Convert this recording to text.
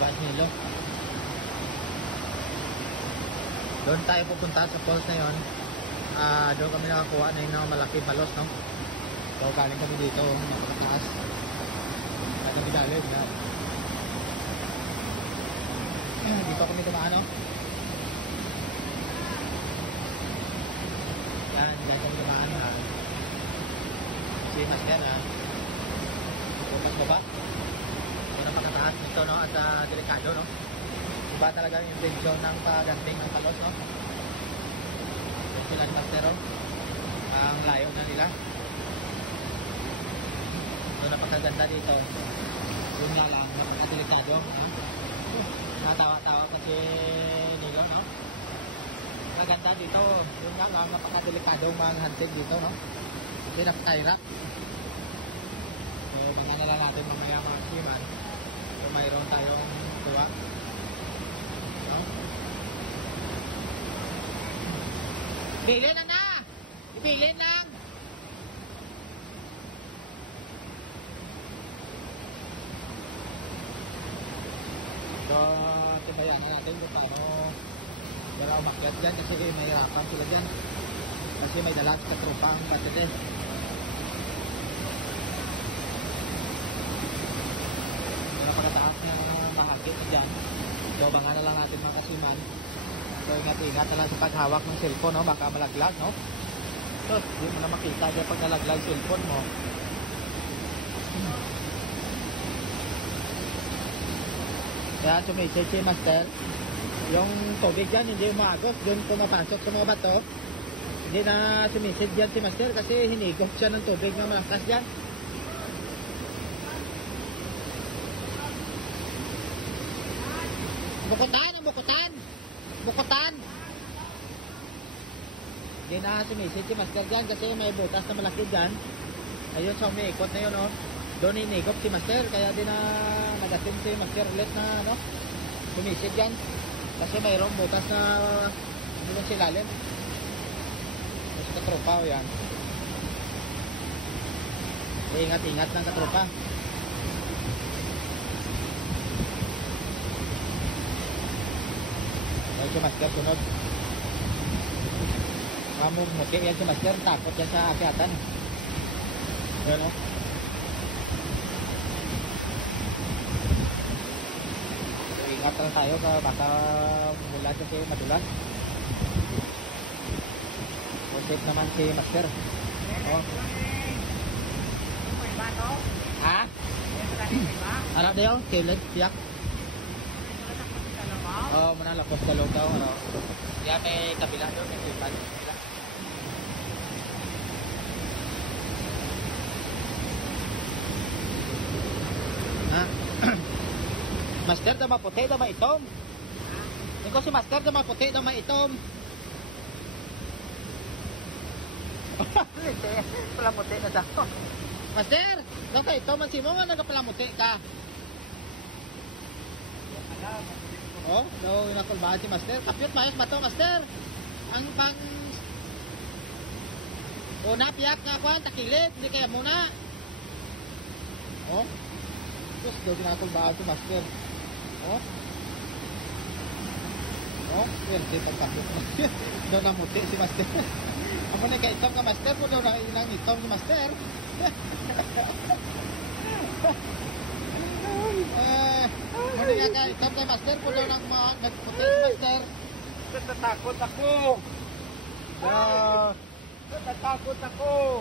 Nilo. Doon tayo pupunta sa falls na yun. Doon kami nakakuha na yung malaking palos, no? So galing kami dito mataas at ang bidalig na dito kami tumaan, no? Yan kami tumaan na si mas yan, bukas baba yun ang pagkataas nito, no? At delikado, no? Iba talaga yung intensyon ng pagdating ng palos, no? Yung sila ni Mastero ang layo na nila. So napakaganda dito. Yun nga lang, napakadelikado, no? Natawa-tawa kasi Nilo, no? Maganda dito. Yun nga lang, napakadelikado manghantid dito, no? Kasi nakakaira. So baka na lang natin mamaya mga siman. So mayroon tayong tuwa, no? Pili na na! Ipili lang! So, tibayan na natin kung paano para umakyat dyan kasi mahirapan sila dyan. Kasi may dalag sa tropa ang patete. So, napakataas na mahagit dyan. So, baka na lang natin mga kasiman. So, ingat-ingat na lang sa paghawak ng cellphone, no? Baka malaglag, no? So, hindi mo na makita dyan pag nalaglag cellphone mo. Kaya sumisid si Master. Yung tubig dyan hindi umagos, doon pumapasok sa mga bato. Hindi na sumisid dyan si Master kasi hinigop siya ng tubig ng malakas dyan. Bukutan, ang bukutan! Bukutan! Hindi na sumisid si Master dyan kasi may butas na malaki dyan. Ayun sa umiikot na yun, oh. Doon hinigop si Master, kaya din na nagasin si Master ulit na, ano, sumisid yan. Kasi mayroong butas na doon sa ilalim. Kasi katropa, yan. Ingat-ingat ng katropa. Ayun si Master, sunod. Mamumuti yan si Master, takot yan sa akyatan. Ayun, oh. Ingat lang tayo baka mula kasi madulas. So safe naman si Master. Oh. Ha? Ano daw? Kilid, siyak. Oh, manalakos sa loob daw, ano. Yan may kabila doon, may kabila. Ha? Master daw maputi daw maitom. Ikaw si Master daw maputi daw maitom. Palamuti na daw. Master, daw ka ito man si mo nga nagapalamuti ka. Oh, daw inakulbahan si Master. Kapyot mayos ba to, Master? Ang pang una piyak nga kwan takilid, hindi kaya muna. Oh. Terus daw inakulbahan si Master. Oh. Oh, yan si pagkakit. Daw namuti si Master. Ako na kaitom ka Master po daw nang itom si Master. Muna nga kaitom ka Master po daw nang nagputi si Master. Natatakot ako. Natatakot ako.